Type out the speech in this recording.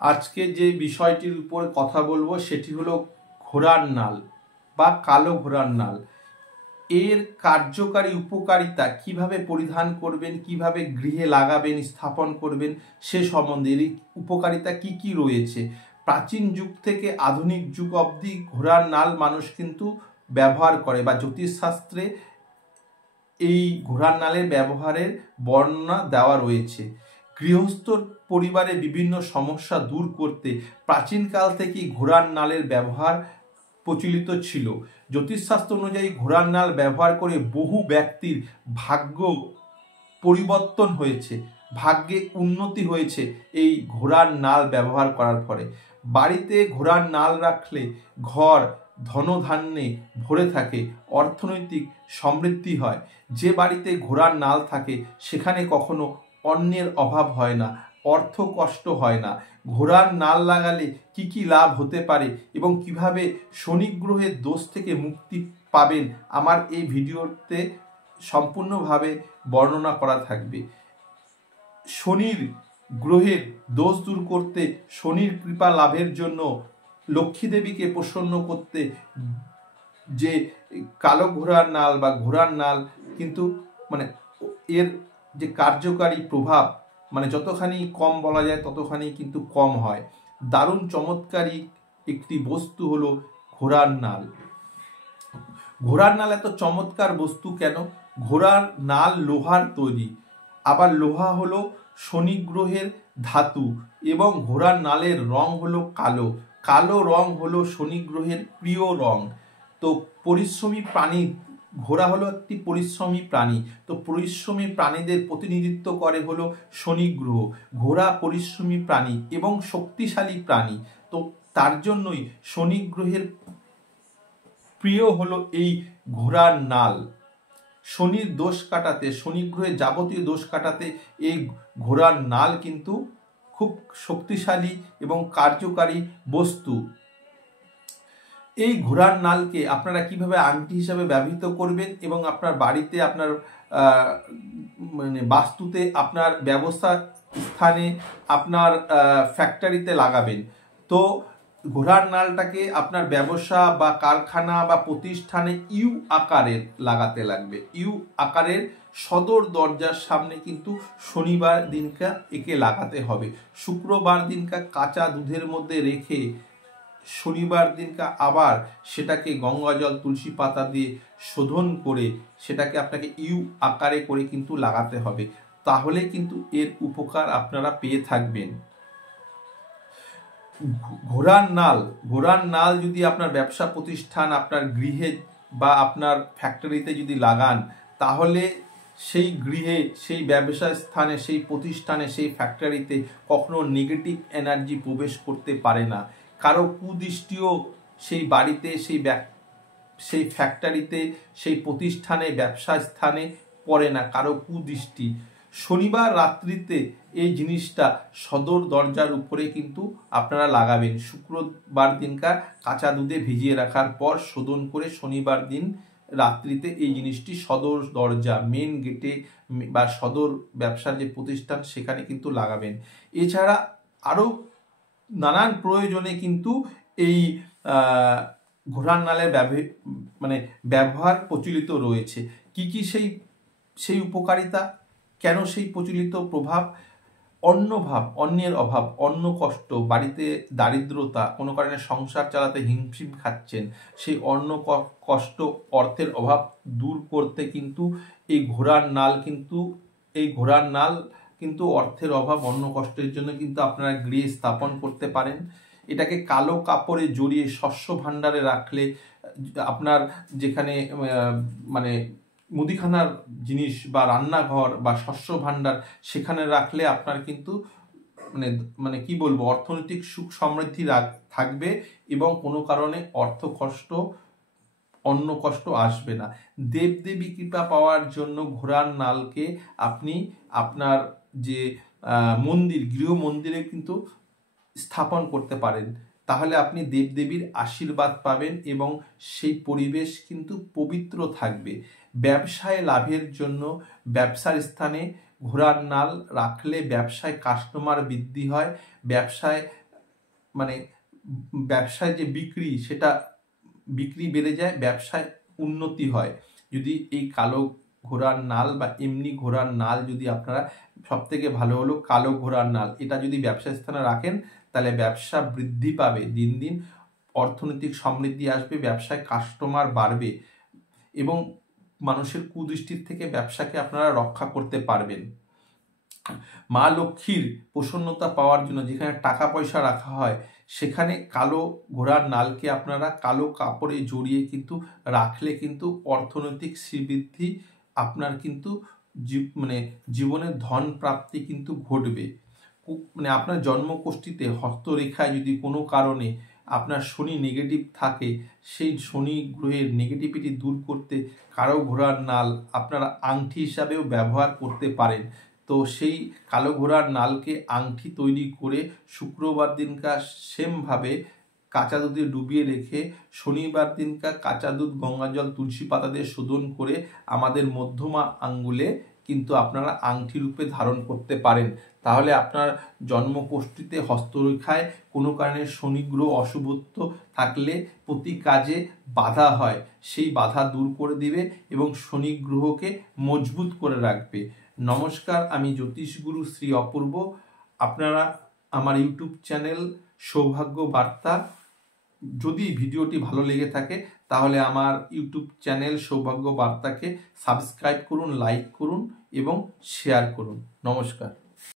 আজকে যে বিষয়টির উপর কথা বলবো সেটি হলো ঘোড়ার নাল বা কালো ঘোড়ার নাল। এর কার্যকারী উপকারিতা, কিভাবে পরিধান করবেন, কিভাবে গৃহে লাগাবেন, স্থাপন করবেন, সে সম্বন্ধে এর উপকারিতা কি কি রয়েছে। প্রাচীন যুগ থেকে আধুনিক যুগ অবধি ঘোড়ার নাল মানুষ কিন্তু ব্যবহার করে বা জ্যোতিষশাস্ত্রে এই ঘোড়ার নালের ব্যবহারের বর্ণনা দেওয়া রয়েছে। গৃহস্থর পরিবারে বিভিন্ন সমস্যা দূর করতে প্রাচীনকাল থেকেই ঘোড়ার নালের ব্যবহার প্রচলিত ছিল। জ্যোতিষশাস্ত্র অনুযায়ী ঘোড়ার নাল ব্যবহার করে বহু ব্যক্তির ভাগ্য পরিবর্তন হয়েছে, ভাগ্যে উন্নতি হয়েছে এই ঘোড়ার নাল ব্যবহার করার ফলে। বাড়িতে ঘোড়ার নাল রাখলে ঘর ধনধান্যে ভরে থাকে, অর্থনৈতিক সমৃদ্ধি হয়। যে বাড়িতে ঘোড়ার নাল থাকে সেখানে কখনো অন্যের অভাব হয় না, অর্থ কষ্ট হয় না। ঘোড়ার নাল লাগালে কি কি লাভ হতে পারে এবং কিভাবে শনি গ্রহের দোষ থেকে মুক্তি পাবেন আমার এই ভিডিওতে সম্পূর্ণভাবে বর্ণনা করা থাকবে। শনির গ্রহের দোষ দূর করতে, শনির কৃপা লাভের জন্য, লক্ষ্মী দেবীকে প্রসন্ন করতে যে কালো ঘোড়ার নাল বা ঘোড়ার নাল কিন্তু এর যে কার্যকারী প্রভাব যতখানি কম বলা যায় ততখানি কিন্তু কম হয়। দারুণ চমৎকারী একটি বস্তু হলো ঘোড়ার নাল। ঘোড়ার নাল এত চমৎকার বস্তু কেন? ঘোড়ার নাল লোহার তৈরি, আবার লোহা হলো শনি গ্রহের ধাতু এবং ঘোড়ার নালের রং হলো কালো। কালো রং হলো শনি গ্রহের প্রিয় রং। তো পরিশ্রমী প্রাণী, ঘোড়া হলো একটি পরিশ্রমী প্রাণী, তো পরিশ্রমী প্রাণীদের প্রতিনিধিত্ব করে হলো শনি গ্রহ। ঘোড়া পরিশ্রমী প্রাণী এবং শক্তিশালী প্রাণী, তো তার জন্যই শনি গ্রহের প্রিয় হলো এই ঘোড়ার নাল। শনির দোষ কাটাতে, শনি গ্রহের যাবতীয় দোষ কাটাতে এই ঘোড়ার নাল কিন্তু খুব শক্তিশালী এবং কার্যকারী বস্তু। এই ঘোড়ার নালকে আপনারা কিভাবে আংটি হিসাবে ব্যবহৃত করবেন এবং আপনার বাড়িতে, আপনার বাস্তুতে, আপনার ব্যবসা স্থানে, আপনার ফ্যাক্টরিতে লাগাবেন। তো ঘোড়ার নালটাকে আপনার ব্যবসা বা কারখানা বা প্রতিষ্ঠানে ইউ আকারের লাগাতে লাগবে। ইউ আকারের সদর দরজার সামনে কিন্তু শনিবার দিনকা একে লাগাতে হবে। শুক্রবার দিনকা কাঁচা দুধের মধ্যে রেখে শনিবার দিনকা আবার সেটাকে গঙ্গা জল তুলসী পাতা দিয়ে শোধন করে সেটাকে আপনাকে ইউ আকারে করে কিন্তু লাগাতে হবে, তাহলে কিন্তু এর উপকার আপনারা পেয়ে থাকবেন। ঘোড়ার নাল যদি আপনার ব্যবসা প্রতিষ্ঠান, আপনার গৃহে বা আপনার ফ্যাক্টরিতে যদি লাগান, তাহলে সেই গৃহে, সেই ব্যবসা স্থানে, সেই প্রতিষ্ঠানে, সেই ফ্যাক্টরিতে কখনো নেগেটিভ এনার্জি প্রবেশ করতে পারে না। কারো কুদৃষ্টিও সেই বাড়িতে, সেই ফ্যাক্টরিতে, সেই প্রতিষ্ঠানে, ব্যবসা স্থানে পড়ে না কারো কুদৃষ্টি। শনিবার রাত্রিতে এই জিনিসটা সদর দরজার উপরে কিন্তু আপনারা লাগাবেন। শুক্রবার দিনকার কাঁচা দুধে ভিজিয়ে রাখার পর শোধন করে শনিবার দিন রাত্রিতে এই জিনিসটি সদর দরজা, মেন গেটে বা সদর ব্যবসার যে প্রতিষ্ঠান সেখানে কিন্তু লাগাবেন। এছাড়া আরও নানান প্রয়োজনে কিন্তু এই ঘোড়ার নালের ব্যবহার প্রচলিত রয়েছে। কি কি সেই উপকারিতা, কেন সেই প্রচলিত প্রভাব? অন্যের অভাব, অন্ন কষ্ট, বাড়িতে দারিদ্রতা, কোনো কারণে সংসার চালাতে হিমশিম খাচ্ছেন, সেই অন্ন কষ্ট, অর্থের অভাব দূর করতে কিন্তু এই ঘোড়ার নাল কিন্তু অর্থের অভাব, অন্ন কষ্টের জন্য কিন্তু আপনারা গৃহে স্থাপন করতে পারেন। এটাকে কালো কাপড়ে জড়িয়ে শস্য ভাণ্ডারে রাখলে, আপনার যেখানে মুদিখানার জিনিস বা রান্নাঘর বা শস্য ভাণ্ডার, সেখানে রাখলে আপনার কিন্তু কি বলবো, অর্থনৈতিক সুখ সমৃদ্ধি থাকবে এবং কোনো কারণে অন্ন কষ্ট আসবে না। দেবদেবী কৃপা পাওয়ার জন্য ঘোড়ার নালকে আপনি আপনার যে গৃহ মন্দিরে কিন্তু স্থাপন করতে পারেন, তাহলে আপনি দেবদেবীর আশীর্বাদ পাবেন এবং সেই পরিবেশ কিন্তু পবিত্র থাকবে। ব্যবসায় লাভের জন্য ব্যবসার স্থানে ঘোড়ার নাল রাখলে ব্যবসায় কাস্টমার বৃদ্ধি হয়, ব্যবসায় মানে ব্যবসায় যে বিক্রি, সেটা বিক্রি বেড়ে যায়, ব্যবসায় উন্নতি হয়। যদি এই কালো ঘোড়ার নাল বা এমনি ঘোড়ার নাল যদি আপনারা, সব থেকে ভালো হলো কালো ঘোড়ার নাল, এটা যদি ব্যবসা স্থানে রাখেন তাহলে ব্যবসা বৃদ্ধি পাবে, দিন দিন অর্থনৈতিক সমৃদ্ধি আসবে, ব্যবসায় কাস্টমার বাড়বে এবং মানুষের কুদৃষ্টির থেকে ব্যবসাকে আপনারা রক্ষা করতে পারবেন। মা লক্ষ্মীর প্রসন্নতা পাওয়ার জন্য যেখানে টাকা পয়সা রাখা হয়, সেখানে কালো ঘোড়ার নালকে আপনারা কালো কাপড়ে জড়িয়ে কিন্তু রাখলে কিন্তু অর্থনৈতিক শ্রীবৃদ্ধি, আপনার কিন্তু মানে জীবনের ধন প্রাপ্তি কিন্তু ঘটবে। মানে আপনার জন্মকুষ্ঠিতে হস্তরেখায় যদি কোনো কারণে আপনার শনি নেগেটিভ থাকে, সেই শনি গ্রহের নেগেটিভিটি দূর করতে কালো ঘোড়ার নাল আপনারা আংটি হিসাবেও ব্যবহার করতে পারেন। তো সেই কালো ঘোড়ার নালকে আংটি তৈরি করে শুক্রবার দিনকার সেমভাবে কাঁচা দুধে ডুবিয়ে রেখে শনিবার দিনকার কাঁচা দুধ গঙ্গাজল তুলসী পাতা দিয়ে শোধন করে আমাদের মধ্যমা আঙ্গুলে কিন্তু আপনারা আংটি রূপে ধারণ করতে পারেন। তাহলে আপনার জন্মকুষ্ঠিতে হস্তরেখায় কোনো কারণে শনি গ্রহ অশুভত্ব থাকলে প্রতি কাজে বাধা হয়, সেই বাধা দূর করে দিবে এবং শনি গ্রহকে মজবুত করে রাখবে। নমস্কার, আমি জ্যোতিষগুরু শ্রী অপূর্ব। আপনারা আমার ইউটিউব চ্যানেল সৌভাগ্য বার্তা, যদি ভিডিওটি ভালো লেগে থাকে তাহলে আমার ইউটিউব চ্যানেল সৌভাগ্য বার্তাকে সাবস্ক্রাইব করুন, লাইক করুন এবং শেয়ার করুন। নমস্কার।